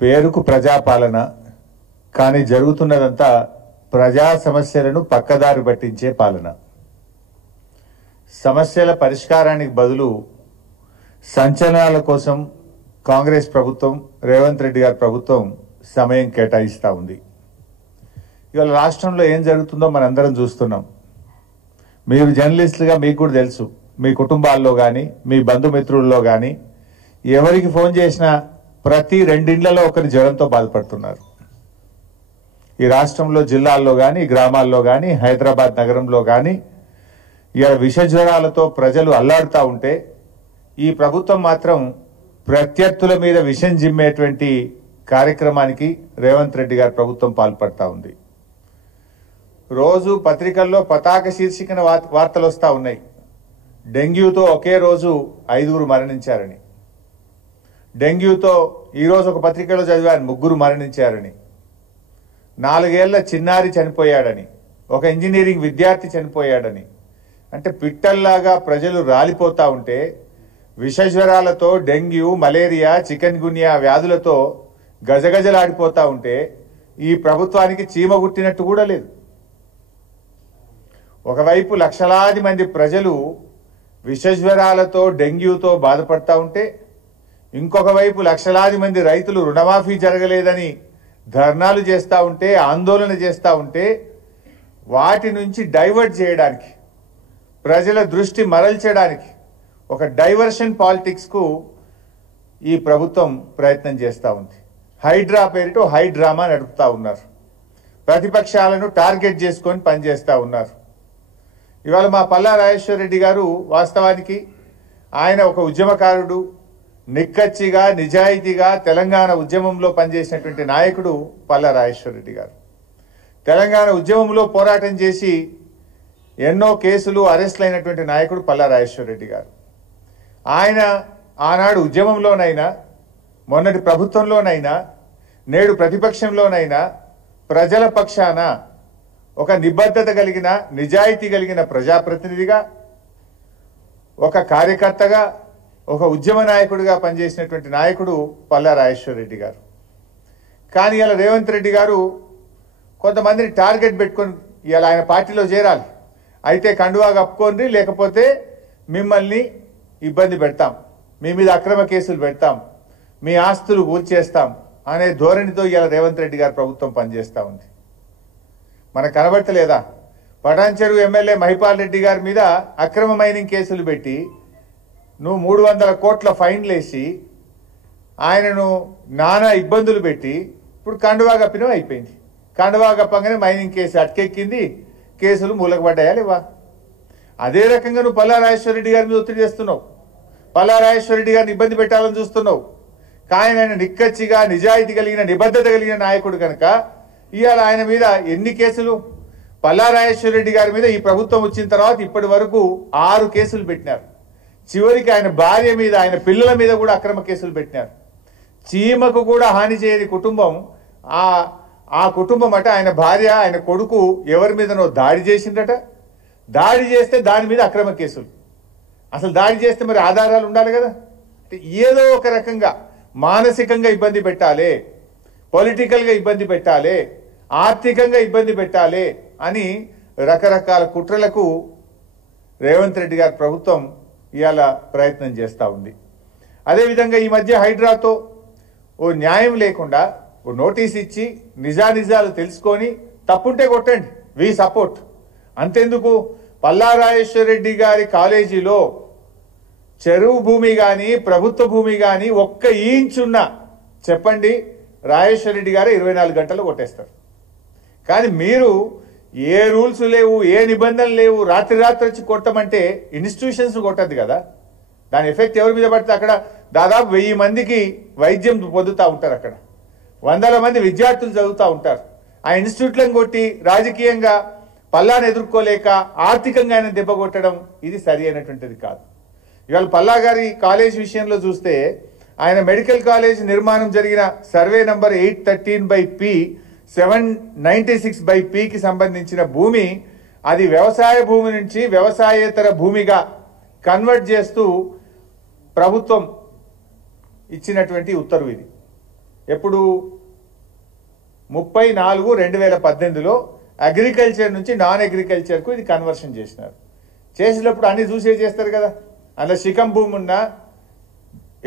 పేరుకు ప్రజాపాలన కానీ జరుగుతున్నదంతా ప్రజా సమస్యలను పక్కదారి పట్టించే పాలన. సమస్యల పరిష్కారానికి బదులు సంచలనాల కోసం కాంగ్రెస్ ప్రభుత్వం, రేవంత్ రెడ్డి గారి ప్రభుత్వం సమయం కేటాయిస్తూ ఉంది. ఇవాళ రాష్ట్రంలో ఏం జరుగుతుందో మనందరం చూస్తున్నాం. మీరు జర్నలిస్టులుగా మీకు కూడా తెలుసు, మీ కుటుంబాల్లో కానీ మీ బంధుమిత్రుల్లో కానీ ఎవరికి ఫోన్ చేసినా ప్రతి రెండింళ్లలో ఒకరి జ్వరంతో బాధపడుతున్నారు. ఈ రాష్ట్రంలో జిల్లాల్లో కానీ గ్రామాల్లో కానీ హైదరాబాద్ నగరంలో కానీ ఇలా విష జ్వరాలతో ప్రజలు అల్లాడుతూ ఉంటే ఈ ప్రభుత్వం మాత్రం ప్రత్యర్థుల మీద విషం జిమ్మేటువంటి కార్యక్రమానికి రేవంత్ రెడ్డి గారి ప్రభుత్వం పాల్పడతా ఉంది. రోజు పత్రికల్లో పతాక శీర్షికన వార్తలు వస్తూ ఉన్నాయి. డెంగ్యూతో ఒకే రోజు 5 మరణించారని, డెంగ్యూతో ఈరోజు ఒక పత్రికలో చదివాను 3 మరణించారని, 4 ఏళ్ల చిన్నారి చనిపోయాడని, ఒక ఇంజనీరింగ్ విద్యార్థి చనిపోయాడని. అంటే పిట్టల్లాగా ప్రజలు రాలిపోతా ఉంటే విషజ్వరాలతో డెంగ్యూ, మలేరియా, చికెన్ గున్యా వ్యాధులతో గజగజలాడిపోతా ఉంటే ఈ ప్రభుత్వానికి చీమ గుట్టినట్టు కూడా లేదు. ఒకవైపు లక్షలాది మంది ప్రజలు విషజ్వరాలతో డెంగ్యూతో బాధపడతా ఉంటే ఇంకొక వైపు లక్షలాది మంది రైతులు రుణమాఫీ జరగలేదని ధర్నాలు చేస్తూ ఉంటే, ఆందోళన చేస్తూ ఉంటే వాటి నుంచి డైవర్ట్ చేయడానికి, ప్రజల దృష్టి మరల్చడానికి ఒక డైవర్షన్ పాలిటిక్స్కు ఈ ప్రభుత్వం ప్రయత్నం చేస్తూ ఉంది. హైడ్రా పేరిట హైడ్రామా నడుపుతా ఉన్నారు. ప్రతిపక్షాలను టార్గెట్ చేసుకొని పనిచేస్తూ ఉన్నారు. ఇవాళ మా పల్లా రాజేశ్వర రెడ్డి గారు వాస్తవానికి ఆయన ఒక ఉద్యమకారుడు, నిక్కచ్చిగా నిజాయితీగా తెలంగాణ ఉద్యమంలో పనిచేసినటువంటి నాయకుడు పల్లా రాజేశ్వర రెడ్డి గారు. తెలంగాణ ఉద్యమంలో పోరాటం చేసి ఎన్నో కేసులు అరెస్టులు అయినటువంటి నాయకుడు పల్లా రాజేశ్వర రెడ్డి గారు. ఆయన ఆనాడు ఉద్యమంలోనైనా, మొన్నటి ప్రభుత్వంలోనైనా, నేడు ప్రతిపక్షంలోనైనా ప్రజల పక్షాన ఒక నిబద్ధత కలిగిన, నిజాయితీ కలిగిన ప్రజాప్రతినిధిగా, ఒక కార్యకర్తగా, ఒక ఉద్యమ నాయకుడిగా పనిచేసినటువంటి నాయకుడు పల్లా రాజేశ్వర రెడ్డి గారు. కానీ ఇలా రేవంత్ రెడ్డి గారు కొంతమందిని టార్గెట్ పెట్టుకొని ఇలా ఆయన పార్టీలో చేరాలి, అయితే కండువా కప్పుకోండి, లేకపోతే మిమ్మల్ని ఇబ్బంది పెడతాం, మీ మీద అక్రమ కేసులు పెడతాం, మీ ఆస్తులు కూల్చేస్తాం అనే ధోరణితో ఇలా రేవంత్ రెడ్డి గారి ప్రభుత్వం పనిచేస్తూ ఉంది. మనకు కనబడతలేదా? పటాన్చెరు ఎమ్మెల్యే మహిపాల్ రెడ్డి గారి మీద అక్రమ మైనింగ్ కేసులు పెట్టి నువ్వు 300 కోట్ల ఫైన్లు వేసి ఆయనను నానా ఇబ్బందులు పెట్టి ఇప్పుడు కండువా కప్పినం అయిపోయింది. కండువా కప్పంగానే మైనింగ్ కేసు అటకెక్కింది, కేసులు మూలకపడ్డాయా లేవా? అదే రకంగా నువ్వు పల్లా రాజేశ్వర రెడ్డి గారి మీద ఒత్తిడి చేస్తున్నావు, పల్లా రాజేశ్వర రెడ్డి గారిని ఇబ్బంది పెట్టాలని చూస్తున్నావు. కానీ ఆయన నిక్కచ్చిగా నిజాయితీ కలిగిన, నిబద్ధత కలిగిన నాయకుడు కనుక ఇవాళ ఆయన మీద ఎన్ని కేసులు? పల్లా రాజేశ్వర రెడ్డి గారి మీద ఈ ప్రభుత్వం వచ్చిన తర్వాత ఇప్పటి వరకు 6 కేసులు పెట్టినారు. చివరికి ఆయన భార్య మీద, ఆయన పిల్లల మీద కూడా అక్రమ కేసులు పెట్టినారు. చీమకు కూడా హాని చేయని కుటుంబం ఆ కుటుంబం అట. ఆయన భార్య, ఆయన కొడుకు ఎవరి మీదనో దాడి చేసిందట. దాడి చేస్తే దాని మీద అక్రమ కేసులు. అసలు దాడి చేస్తే మరి ఆధారాలు ఉండాలి కదా. అంటే ఏదో ఒక రకంగా మానసికంగా ఇబ్బంది పెట్టాలి, పొలిటికల్గా ఇబ్బంది పెట్టాలి, ఆర్థికంగా ఇబ్బంది పెట్టాలి అని రకరకాల కుట్రలకు రేవంత్ రెడ్డి గారి ప్రభుత్వం ఇవాళ ప్రయత్నం చేస్తూ ఉంది. అదేవిధంగా ఈ మధ్య హైడ్రాతో ఓ న్యాయం లేకుండా ఓ నోటీస్ ఇచ్చి నిజానిజాలు తెలుసుకొని తప్పుంటే కొట్టండి, వి సపోర్ట్. అంతెందుకు, పల్లా రాజేశ్వర రెడ్డి గారి కాలేజీలో చెరువు భూమి కానీ ప్రభుత్వ భూమి కానీ ఒక్క ఇంచున్నా చెప్పండి, రాజేశ్వర రెడ్డి గారు 24 గంటలు కొట్టేస్తారు. కానీ మీరు ఏ రూల్స్ లేవు, ఏ నిబంధనలు లేవు, రాత్రి వచ్చి కొట్టమంటే ఇన్స్టిట్యూషన్స్ కొట్టద్దు కదా. దాని ఎఫెక్ట్ ఎవరి మీద పడితే అక్కడ దాదాపు 1000 మందికి వైద్యం పొందుతూ ఉంటారు, అక్కడ 100 మంది విద్యార్థులు చదువుతూ ఉంటారు. ఆ ఇన్స్టిట్యూట్లను కొట్టి రాజకీయంగా పల్లాను ఎదుర్కోలేక ఆర్థికంగా ఆయన దెబ్బ కొట్టడం ఇది సరి అయినటువంటిది కాదు. ఇవాళ పల్లా గారి కాలేజ్ విషయంలో చూస్తే ఆయన మెడికల్ కాలేజ్ నిర్మాణం జరిగిన సర్వే నంబర్ 813/P 796/P సంబంధించిన భూమి అది వ్యవసాయ భూమి నుంచి వ్యవసాయేతర భూమిగా కన్వర్ట్ చేస్తూ ప్రభుత్వం ఇచ్చినటువంటి ఉత్తర్వు ఇది. ఎప్పుడు 34/2018లో అగ్రికల్చర్ నుంచి నాన్ అగ్రికల్చర్కు ఇది కన్వర్షన్ చేసినారు. చేసినప్పుడు అన్ని చూసే చేస్తారు కదా, అందులో శిఖం భూమి ఉన్నా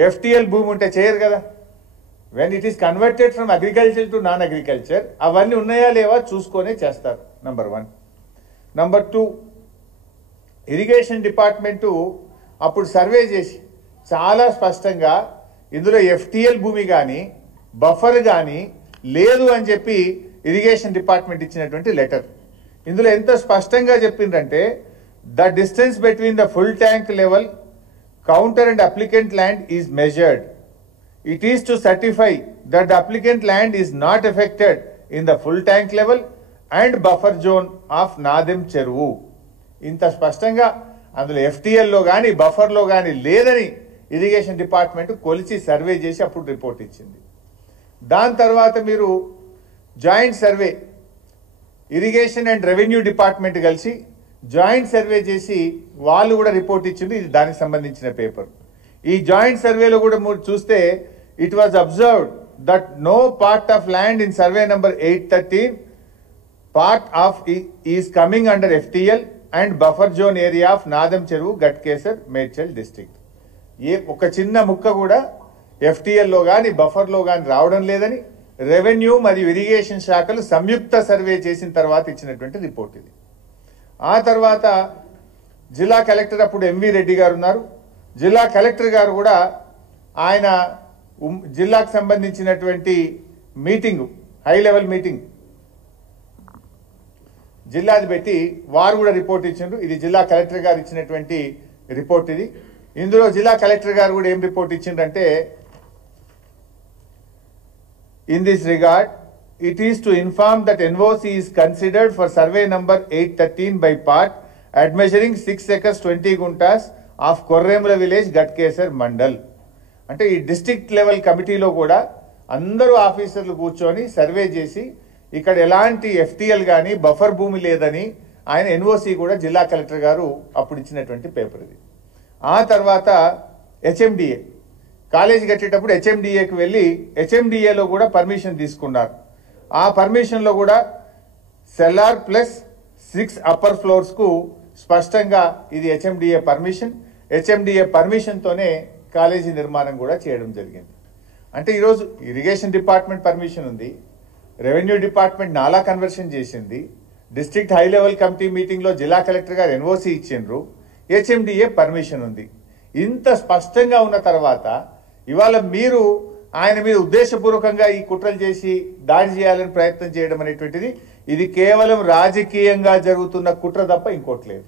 ఎఫ్టిఎల్ భూమి ఉంటే చేయరు కదా. When it is converted from agriculture to non agriculture అవన్నీ ఉన్నాయా లేవా చూసుకొనే చేస్తారు. నంబర్ 1. నంబర్ 2, ఇరిగేషన్ డిపార్ట్మెంటు అప్పుడు సర్వే చేసి చాలా స్పష్టంగా ఇందులో ఎఫ్టిఎల్ భూమి కానీ బఫర్ కానీ లేదు అని చెప్పి ఇరిగేషన్ డిపార్ట్మెంట్ ఇచ్చినటువంటి లెటర్. ఇందులో ఎంత స్పష్టంగా చెప్పిందంటే the distance between the full tank level counter and applicant land is measured. It is to certify that the applicant land is not affected in the full tank level and buffer zone of Nadem Cheruvu. ఇంత స్పష్టంగా అందులో ఎఫ్టిఎల్లో కానీ బఫర్లో కానీ లేదని irrigation department కొలిచి survey చేసి అప్పుడు report ఇచ్చింది. దాని తర్వాత మీరు joint survey irrigation and revenue department కలిసి జాయింట్ సర్వే చేసి వాళ్ళు కూడా రిపోర్ట్ ఇచ్చింది. ఇది దానికి సంబంధించిన పేపర్. ఈ జాయింట్ సర్వేలో కూడా మీరు చూస్తే it was observed that no part of land in survey number 813 part of is coming under FTL and buffer zone area of Nadam Cheruvu, Gatkesar, Medchal district. ఒక చిన్న ముక్క కూడా FTL లో గాని బఫర్ లో గాని రావడం లేదని రెవెన్యూ మరియు ఇరిగేషన్ శాఖలు సంయుక్త సర్వే చేసిన తర్వాత ఇచ్చినటువంటి రిపోర్ట్ ఇది. ఆ తర్వాత జిల్లా కలెక్టర్ అప్పుడు ఎంవి రెడ్డి గారు ఉన్నారు. జిల్లా కలెక్టర్ గారు కూడా ఆయన జిల్లాకు సంబంధించినటువంటి మీటింగ్ హై లెవెల్ మీటింగ్ జిల్లాది పెట్టి వారు కూడా రిపోర్ట్ ఇచ్చిండ్రు. ఇది జిల్లా కలెక్టర్ గారు ఇచ్చినటువంటి రిపోర్ట్ ఇది. ఇందులో జిల్లా కలెక్టర్ గారు కూడా ఏం రిపోర్ట్ ఇచ్చిండ్రంటే in this regard it is to inform that NOC is considered for survey number 813 by part at measuring 6 acres 20 guntas of Korremula village Ghatkesar mandal. అంటే ఈ డిస్ట్రిక్ట్ లెవెల్ కమిటీలో కూడా అందరూ ఆఫీసర్లు కూర్చొని సర్వే చేసి ఇక్కడ ఎలాంటి ఎఫ్టిఎల్ కానీ బఫర్ భూమి లేదని ఆయన ఎన్ఓసి కూడా జిల్లా కలెక్టర్ గారు అప్పుడు ఇచ్చినటువంటి పేపర్ ఇది. ఆ తర్వాత హెచ్ఎండిఏ కాలేజీ కట్టేటప్పుడు హెచ్ఎండిఏకి వెళ్ళి హెచ్ఎండిఏలో కూడా పర్మిషన్ తీసుకున్నారు. ఆ పర్మిషన్లో కూడా సెల్లార్ ప్లస్ 6 అప్పర్ ఫ్లోర్స్కు స్పష్టంగా ఇది హెచ్ఎండిఏ పర్మిషన్. హెచ్ఎండిఏ పర్మిషన్తోనే కాలేజీ నిర్మాణం కూడా చేయడం జరిగింది. అంటే ఈరోజు ఇరిగేషన్ డిపార్ట్మెంట్ పర్మిషన్ ఉంది, రెవెన్యూ డిపార్ట్మెంట్ నాలా కన్వర్షన్ చేసింది, డిస్ట్రిక్ట్ హై లెవెల్ కమిటీ మీటింగ్లో జిల్లా కలెక్టర్ గారు ఎన్ఓసి ఇచ్చిండ్రు, హెచ్ఎండిఏ పర్మిషన్ ఉంది. ఇంత స్పష్టంగా ఉన్న తర్వాత ఇవాళ మీరు ఆయన మీద ఉద్దేశపూర్వకంగా ఈ కుట్రలు చేసి దాడి చేయాలని ప్రయత్నం చేయడం అనేటువంటిది ఇది కేవలం రాజకీయంగా జరుగుతున్న కుట్ర తప్ప ఇంకోటి లేదు.